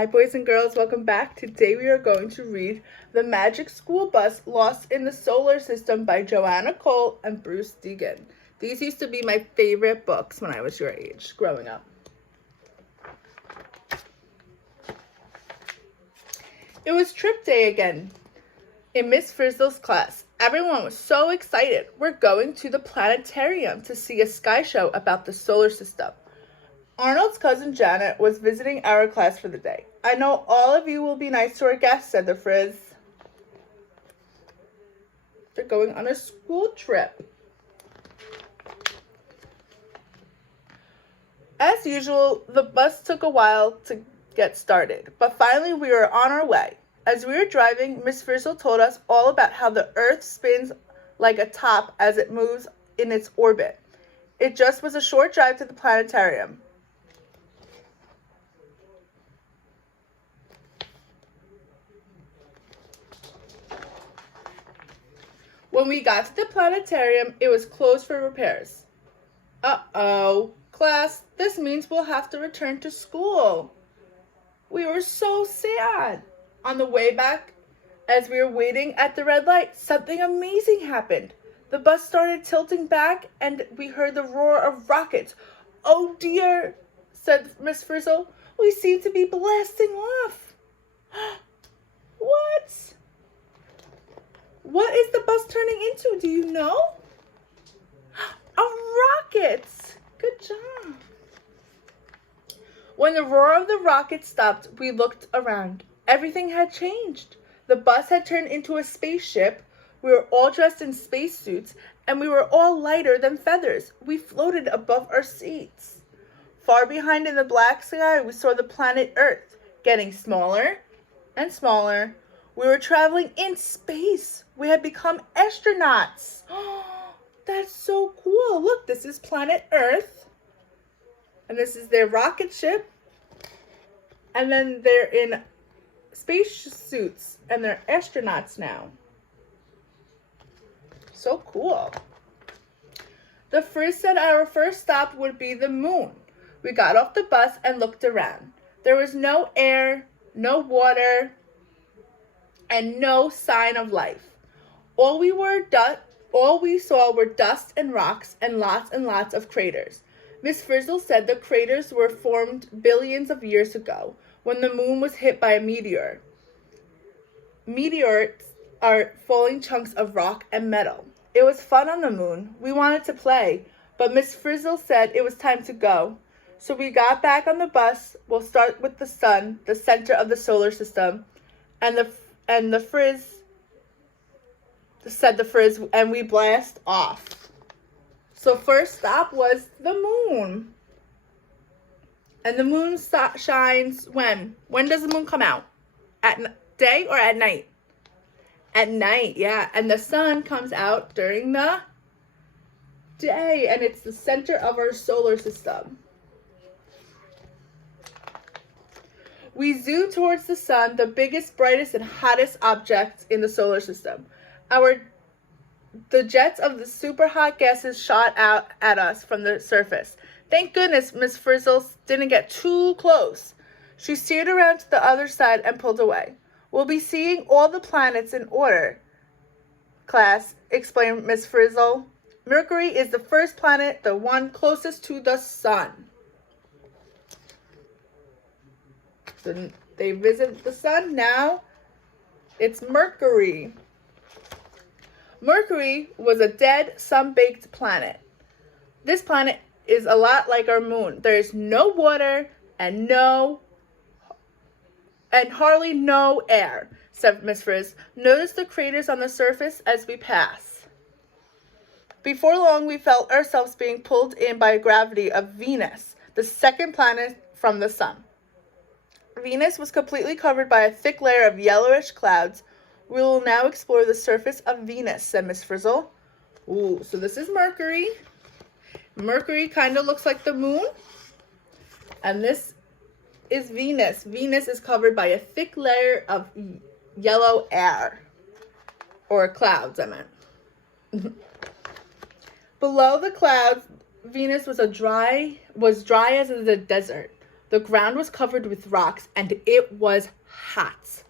Hi boys and girls, welcome back. Today we are going to read The Magic School Bus Lost in the Solar System by Joanna Cole and Bruce Deegan. These used to be my favorite books when I was your age, growing up. It was trip day again in Miss Frizzle's class. Everyone was so excited. We're going to the planetarium to see a sky show about the solar system. Arnold's cousin Janet was visiting our class for the day. I know all of you will be nice to our guests, said the Frizz. They're going on a school trip. As usual, the bus took a while to get started, but finally we were on our way. As we were driving, Miss Frizzle told us all about how the Earth spins like a top as it moves in its orbit. It just was a short drive to the planetarium. When we got to the planetarium, it was closed for repairs. Uh-oh, class, this means we'll have to return to school. We were so sad. On the way back, as we were waiting at the red light, something amazing happened. The bus started tilting back and we heard the roar of rockets. Oh dear, said Miss Frizzle. We seem to be blasting off. What? What is the bus turning into? Do you know? A rocket! Good job. When the roar of the rocket stopped, we looked around. Everything had changed. The bus had turned into a spaceship. We were all dressed in spacesuits, and we were all lighter than feathers. We floated above our seats. Far behind in the black sky, we saw the planet Earth, getting smaller and smaller. We were traveling in space. We had become astronauts. Oh, that's so cool. Look, this is planet Earth. And this is their rocket ship. And then they're in space suits. And they're astronauts now. So cool. The Frizz said our first stop would be the moon. We got off the bus and looked around. There was no air, no water, and no sign of life. All we saw were dust and rocks and lots of craters. Miss Frizzle said the craters were formed billions of years ago when the moon was hit by a meteor. Meteors are falling chunks of rock and metal. It was fun on the moon. We wanted to play, but Miss Frizzle said it was time to go. So we got back on the bus. We'll start with the sun, the center of the solar system, and the Frizz said the Frizz, and we blast off. So first stop was the moon. And the moon shines when? When does the moon come out? At day or at night? At night, yeah. And the sun comes out during the day, and it's the center of our solar system. We zoom towards the sun, the biggest, brightest, and hottest object in the solar system. The jets of the super hot gases shot out at us from the surface. Thank goodness Miss Frizzle didn't get too close. She steered around to the other side and pulled away. We'll be seeing all the planets in order, class, explained Miss Frizzle. Mercury is the first planet, the one closest to the sun. They visit the sun. Now it's Mercury. Mercury was a dead, sun-baked planet. This planet is a lot like our moon. There is no water and hardly no air, said Miss Frizz. Notice the craters on the surface as we pass. Before long, we felt ourselves being pulled in by gravity of Venus, the second planet from the sun. Venus was completely covered by a thick layer of yellowish clouds. We will now explore the surface of Venus, said Miss Frizzle. Ooh, so this is Mercury. Mercury kind of looks like the moon. And this is Venus. Venus is covered by a thick layer of yellow air. Or clouds, I meant. Below the clouds, Venus was dry as the desert. The ground was covered with rocks and it was hot.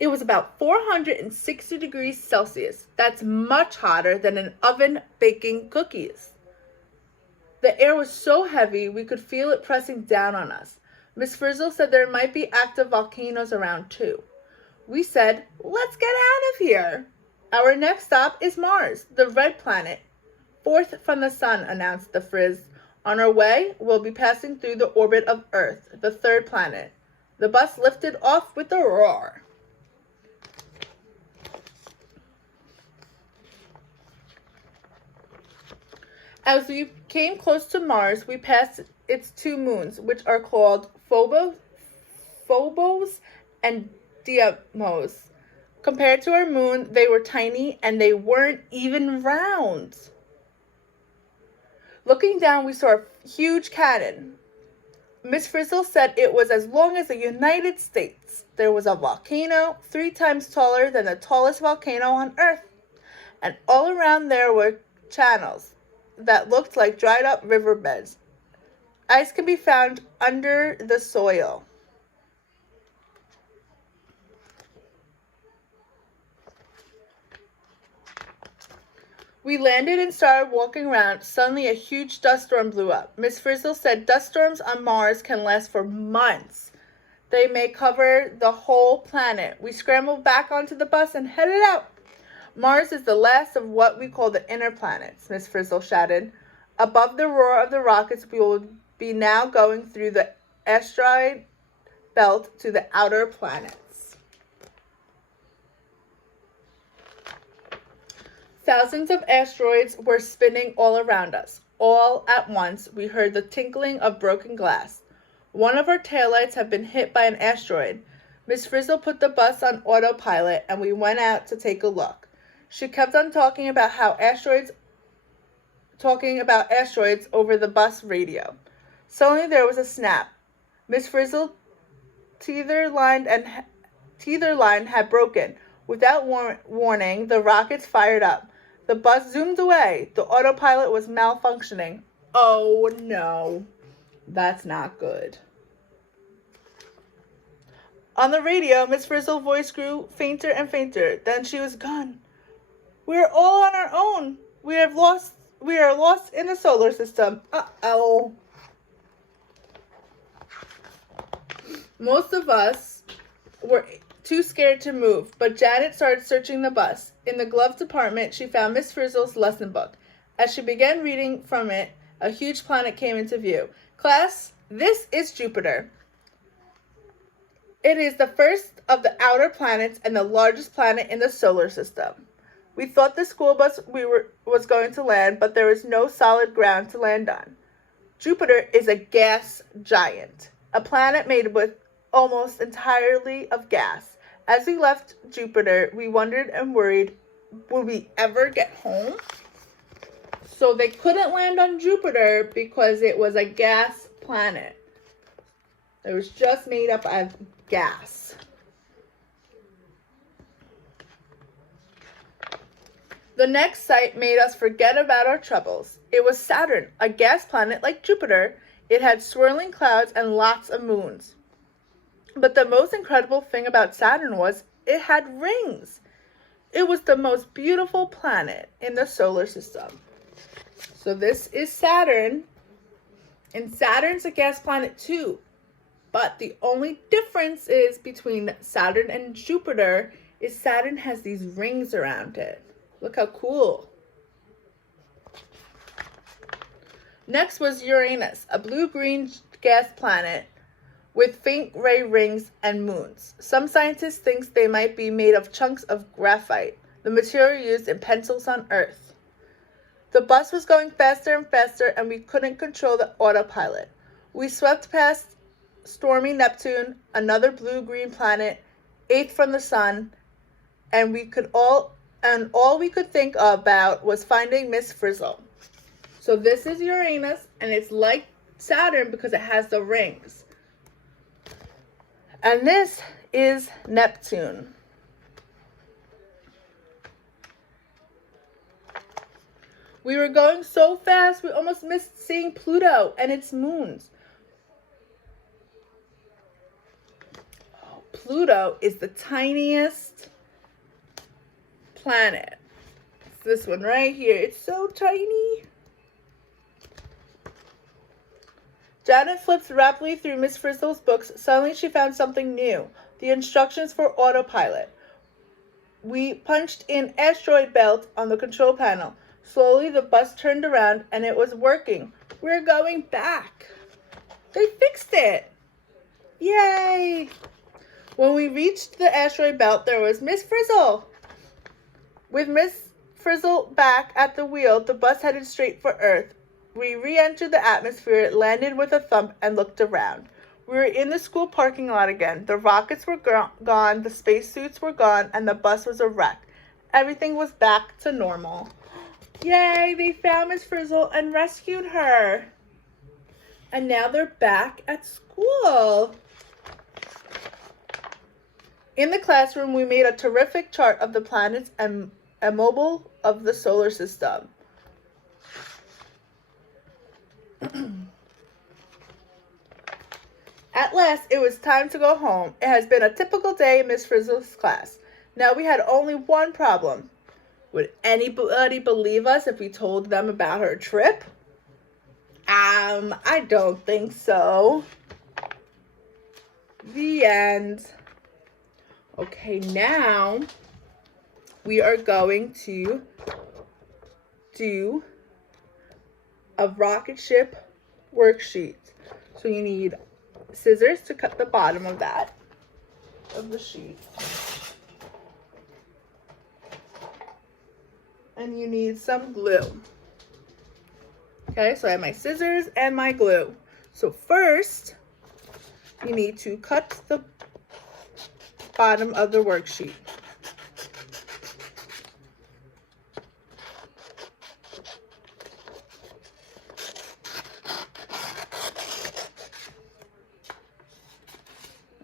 It was about 460 degrees Celsius. That's much hotter than an oven baking cookies. The air was so heavy we could feel it pressing down on us. Miss Frizzle said there might be active volcanoes around too. We said, let's get out of here. Our next stop is Mars, the red planet. Fourth from the sun, announced the Frizz. On our way, we'll be passing through the orbit of Earth, the third planet. The bus lifted off with a roar. As we came close to Mars, we passed its two moons, which are called Phobos and Deimos. Compared to our moon, they were tiny and they weren't even round. Looking down, we saw a huge cannon. Miss Frizzle said it was as long as the United States. There was a volcano 3 times taller than the tallest volcano on Earth. And all around there were channels that looked like dried up riverbeds. Ice can be found under the soil. We landed and started walking around. Suddenly a huge dust storm blew up. Miss Frizzle said dust storms on Mars can last for months. They may cover the whole planet. We scrambled back onto the bus and headed out. Mars is the last of what we call the inner planets, Miss Frizzle shouted. Above the roar of the rockets, we will be now going through the asteroid belt to the outer planets. Thousands of asteroids were spinning all around us. All at once, we heard the tinkling of broken glass. One of our taillights had been hit by an asteroid. Miss Frizzle put the bus on autopilot and we went out to take a look. She kept on talking about asteroids over the bus radio. Suddenly there was a snap. Miss Frizzle's tether line had broken. Without warning, the rockets fired up. The bus zoomed away. The autopilot was malfunctioning. Oh no, that's not good. On the radio, Miss Frizzle's voice grew fainter and fainter. Then she was gone. We are all on our own. We are lost in the solar system. Uh-oh. Most of us were too scared to move, but Janet started searching the bus. In the glove compartment, she found Miss Frizzle's lesson book. As she began reading from it, a huge planet came into view. Class, this is Jupiter. It is the first of the outer planets and the largest planet in the solar system. We thought the school bus was going to land, but there is no solid ground to land on. Jupiter is a gas giant, a planet made with almost entirely of gas. As we left Jupiter, we wondered and worried, would we ever get home? So they couldn't land on Jupiter because it was a gas planet. It was just made up of gas. The next sight made us forget about our troubles. It was Saturn, a gas planet like Jupiter. It had swirling clouds and lots of moons. But the most incredible thing about Saturn was it had rings. It was the most beautiful planet in the solar system. So this is Saturn. And Saturn's a gas planet too. But the only difference is between Saturn and Jupiter is Saturn has these rings around it. Look how cool. Next was Uranus, a blue-green gas planet with faint gray rings and moons. Some scientists think they might be made of chunks of graphite, the material used in pencils on Earth. The bus was going faster and faster, and we couldn't control the autopilot. We swept past stormy Neptune, another blue-green planet, 8th from the sun, and all we could think about was finding Miss Frizzle. So this is Uranus, and it's like Saturn because it has the rings. And this is Neptune. We were going so fast, we almost missed seeing Pluto and its moons. Pluto is the tiniest planet. It's this one right here. It's so tiny. Janet flipped rapidly through Miss Frizzle's books. Suddenly she found something new. The instructions for autopilot. We punched in asteroid belt on the control panel. Slowly the bus turned around and it was working. We're going back. They fixed it. Yay! When we reached the asteroid belt, there was Miss Frizzle. With Miss Frizzle back at the wheel, the bus headed straight for Earth. We re-entered the atmosphere, landed with a thump, and looked around. We were in the school parking lot again. The rockets were gone, the spacesuits were gone, and the bus was a wreck. Everything was back to normal. Yay, they found Miss Frizzle and rescued her. And now they're back at school. In the classroom, we made a terrific chart of the planets and a mobile of the solar system. At last, it was time to go home. It has been a typical day in Miss Frizzle's class. Now we had only one problem. Would anybody believe us if we told them about her trip? I don't think so. The end. Okay, now we are going to do a rocket ship worksheet. So you need scissors to cut the bottom of the sheet. And you need some glue. Okay, so I have my scissors and my glue. So first, you need to cut the bottom of the worksheet.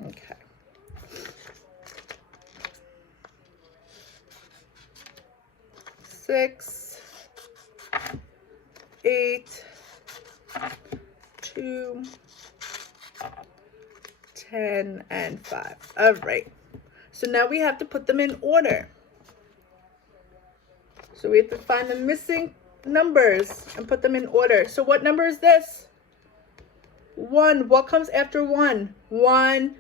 Okay. Six, 8, 2, 10, and 5. All right. So now we have to put them in order. So we have to find the missing numbers and put them in order. So what number is this? 1. What comes after 1? 1,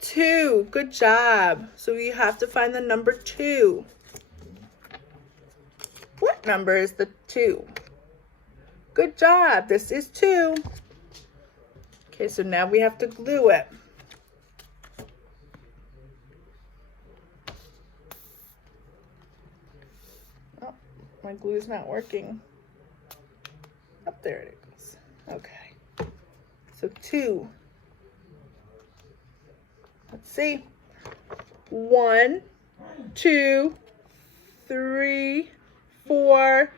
2. Good job. So we have to find the number 2. What number is the 2? Good job. This is 2. Okay, so now we have to glue it. Oh, my glue is not working. Up there it goes. Okay. So 2. Let's see. 1, 2, 3, 4.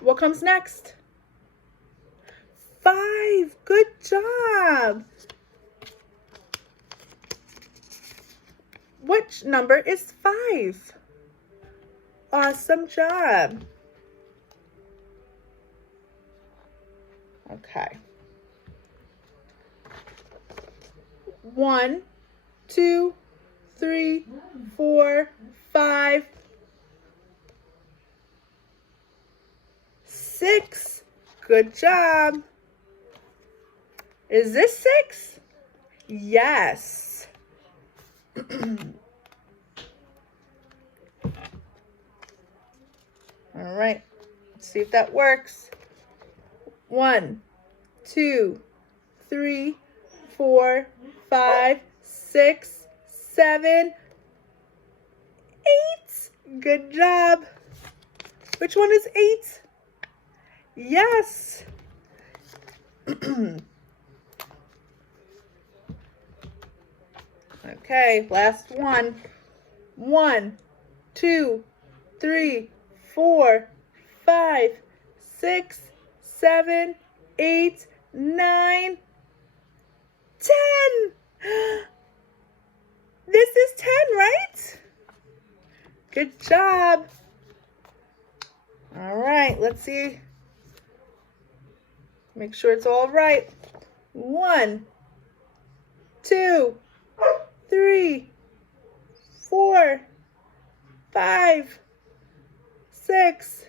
What comes next? 5. Good job. Which number is 5? Awesome job. Okay. 1, 2, 3, 4, 5, 6. Good job. Is this 6? Yes. All right. Let's see if that works. 1, 2, 3, 4, 5, 6, 7, 8. Good job. Which one is 8? Yes. Okay, last one. 1, 2, 3, 4, 5, 6, 7, 8, 9, 10. This is 10, right? Good job. All right, let's see. Make sure it's all right. 1, 2, 3, 5, 6,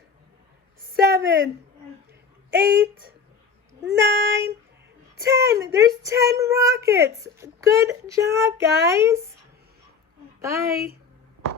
7, 8, 9, 10. There's 10 rockets. Good job, guys. Bye.